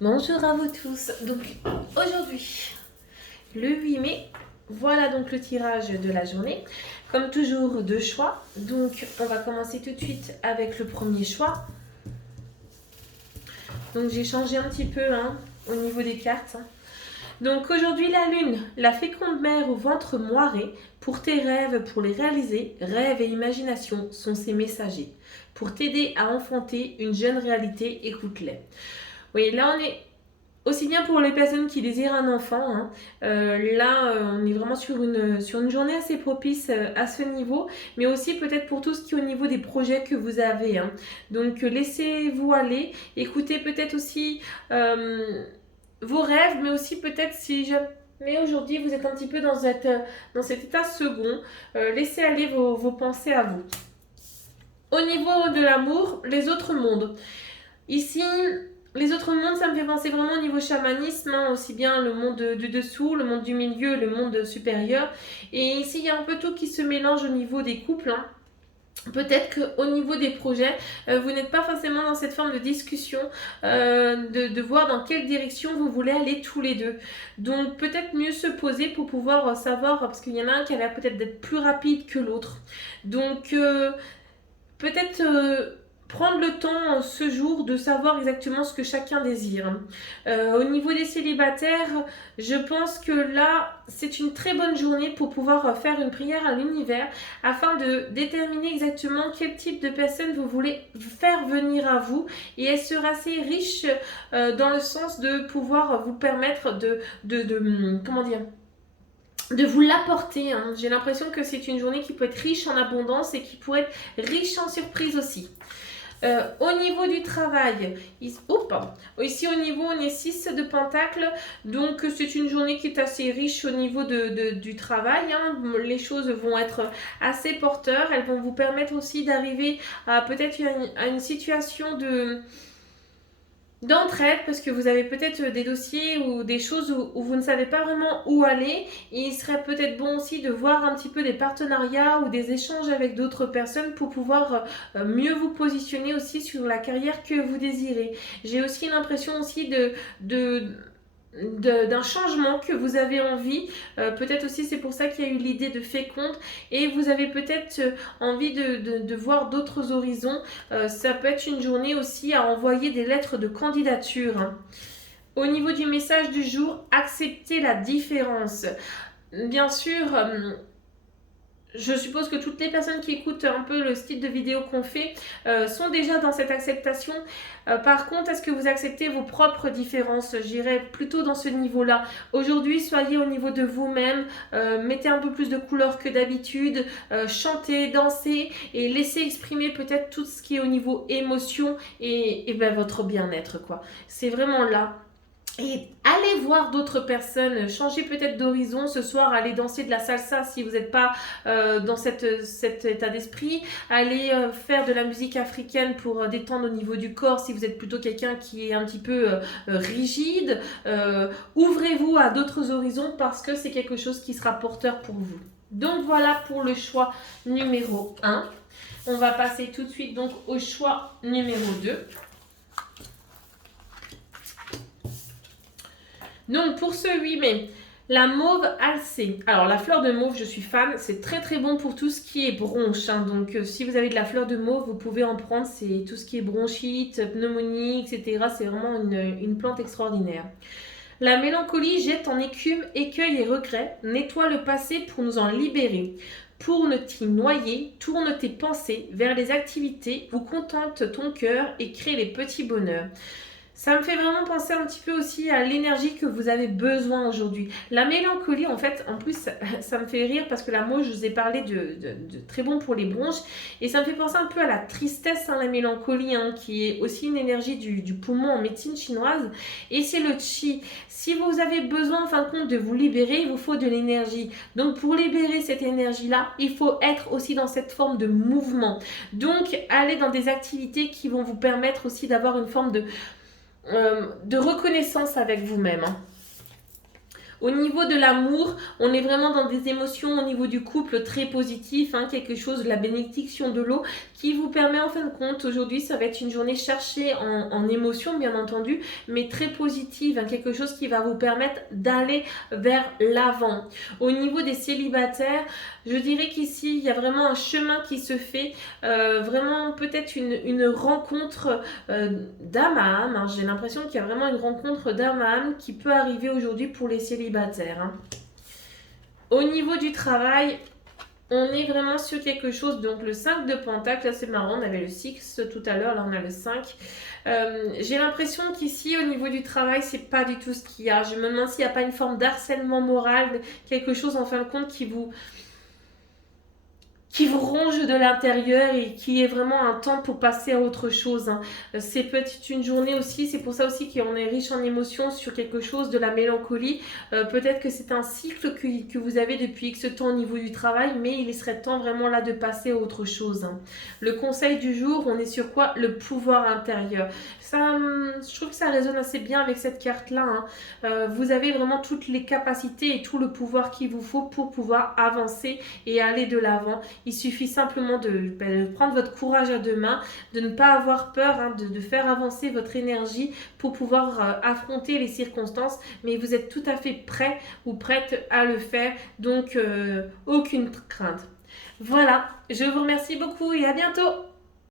Bonjour à vous tous. Donc aujourd'hui, le 8 mai, voilà donc le tirage de la journée. Comme toujours, deux choix. Donc on va commencer tout de suite avec le premier choix. Donc j'ai changé un petit peu au niveau des cartes. Donc aujourd'hui la lune, la féconde mère au ventre moiré, pour tes rêves, pour les réaliser, rêves et imagination sont ses messagers. Pour t'aider à enfanter une jeune réalité, écoute-les. Oui, là on est aussi bien pour les personnes qui désirent un enfant. On est vraiment sur une journée assez propice à ce niveau, mais aussi peut-être pour tout ce qui est au niveau des projets que vous avez. Donc laissez-vous aller, écoutez peut-être aussi vos rêves, mais aussi peut-être si jamais aujourd'hui vous êtes un petit peu dans cet état second, laissez aller vos pensées à vous. Au niveau de l'amour, les autres mondes. Ici, les autres mondes, ça me fait penser vraiment au niveau chamanisme, aussi bien le monde du dessous, le monde du milieu, le monde supérieur. Et ici, il y a un peu tout qui se mélange au niveau des couples. Peut-être qu'au niveau des projets, vous n'êtes pas forcément dans cette forme de discussion, de voir dans quelle direction vous voulez aller tous les deux. Donc peut-être mieux se poser pour pouvoir savoir, parce qu'il y en a un qui a l'air peut-être d'être plus rapide que l'autre. Donc peut-être prendre le temps ce jour de savoir exactement ce que chacun désire. Au niveau des célibataires, je pense que là, c'est une très bonne journée pour pouvoir faire une prière à l'univers afin de déterminer exactement quel type de personne vous voulez faire venir à vous, et elle sera assez riche dans le sens de pouvoir vous permettre comment dire, de vous l'apporter. J'ai l'impression que c'est une journée qui peut être riche en abondance et qui pourrait être riche en surprises aussi. Au niveau du travail, ici au niveau on est 6 de pentacles, donc c'est une journée qui est assez riche au niveau du travail. Les choses vont être assez porteurs, elles vont vous permettre aussi d'arriver à peut-être à une situation d'entraide, parce que vous avez peut-être des dossiers ou des choses où vous ne savez pas vraiment où aller, et il serait peut-être bon aussi de voir un petit peu des partenariats ou des échanges avec d'autres personnes pour pouvoir mieux vous positionner aussi sur la carrière que vous désirez. J'ai aussi l'impression aussi d'un changement que vous avez envie. Peut-être aussi c'est pour ça qu'il y a eu l'idée de féconde, et vous avez peut-être envie de voir d'autres horizons. Ça peut être une journée aussi à envoyer des lettres de candidature. Au niveau du message du jour, acceptez la différence. Bien sûr, je suppose que toutes les personnes qui écoutent un peu le style de vidéo qu'on fait sont déjà dans cette acceptation. Par contre, est-ce que vous acceptez vos propres différences? J'irai plutôt dans ce niveau-là. Aujourd'hui, soyez au niveau de vous-même, mettez un peu plus de couleur que d'habitude, chantez, dansez et laissez exprimer peut-être tout ce qui est au niveau émotion et votre bien-être, quoi. C'est vraiment là. Et allez voir d'autres personnes, changez peut-être d'horizon ce soir, allez danser de la salsa si vous n'êtes pas dans cet état d'esprit, allez faire de la musique africaine pour détendre au niveau du corps si vous êtes plutôt quelqu'un qui est un petit peu rigide. Ouvrez-vous à d'autres horizons parce que c'est quelque chose qui sera porteur pour vous. Donc voilà pour le choix numéro 1. On va passer tout de suite donc au choix numéro 2. Donc pour ce 8 mai, la mauve alcée. Alors la fleur de mauve, je suis fan, c'est très très bon pour tout ce qui est bronche. Donc si vous avez de la fleur de mauve, vous pouvez en prendre, c'est tout ce qui est bronchite, pneumonie, etc. C'est vraiment une plante extraordinaire. La mélancolie jette en écume écueil et regret, nettoie le passé pour nous en libérer. Pour ne t'y noyer, tourne tes pensées vers les activités où contente ton cœur et crée les petits bonheurs. Ça me fait vraiment penser un petit peu aussi à l'énergie que vous avez besoin aujourd'hui. La mélancolie, en fait, en plus, ça me fait rire parce que la mauve, je vous ai parlé de très bon pour les bronches. Et ça me fait penser un peu à la tristesse, la mélancolie, qui est aussi une énergie du poumon en médecine chinoise. Et c'est le qi. Si vous avez besoin, en fin de compte, de vous libérer, il vous faut de l'énergie. Donc, pour libérer cette énergie-là, il faut être aussi dans cette forme de mouvement. Donc, allez dans des activités qui vont vous permettre aussi d'avoir une forme de reconnaissance avec vous-même. Au niveau de l'amour, on est vraiment dans des émotions au niveau du couple très positif, hein, quelque chose de la bénédiction de l'eau qui vous permet en fin de compte, aujourd'hui ça va être une journée cherchée en émotions bien entendu, mais très positive, hein, quelque chose qui va vous permettre d'aller vers l'avant. Au niveau des célibataires, je dirais qu'ici il y a vraiment un chemin qui se fait, vraiment peut-être une rencontre d'âme à âme, hein. J'ai l'impression qu'il y a vraiment une rencontre d'âme à âme qui peut arriver aujourd'hui pour les célibataires, hein. Au niveau du travail, on est vraiment sur quelque chose, donc le 5 de Pentacle, là c'est marrant, on avait le 6 tout à l'heure, là on a le 5. J'ai l'impression qu'ici au niveau du travail, c'est pas du tout ce qu'il y a. Je me demande s'il n'y a pas une forme d'harcèlement moral, quelque chose en fin de compte qui vous ronge de l'intérieur et qui est vraiment un temps pour passer à autre chose, hein. C'est peut-être une journée aussi, c'est pour ça aussi qu'on est riche en émotions sur quelque chose de la mélancolie. Peut-être que c'est un cycle que vous avez depuis X temps au niveau du travail, mais il serait temps vraiment là de passer à autre chose, hein. Le conseil du jour, on est sur quoi? Le pouvoir intérieur. Ça, je trouve que ça résonne assez bien avec cette carte-là, hein. Vous avez vraiment toutes les capacités et tout le pouvoir qu'il vous faut pour pouvoir avancer et aller de l'avant. Il suffit simplement de prendre votre courage à deux mains, de ne pas avoir peur, hein, de faire avancer votre énergie pour pouvoir affronter les circonstances, mais vous êtes tout à fait prêt ou prête à le faire, donc aucune crainte. Voilà, je vous remercie beaucoup et à bientôt.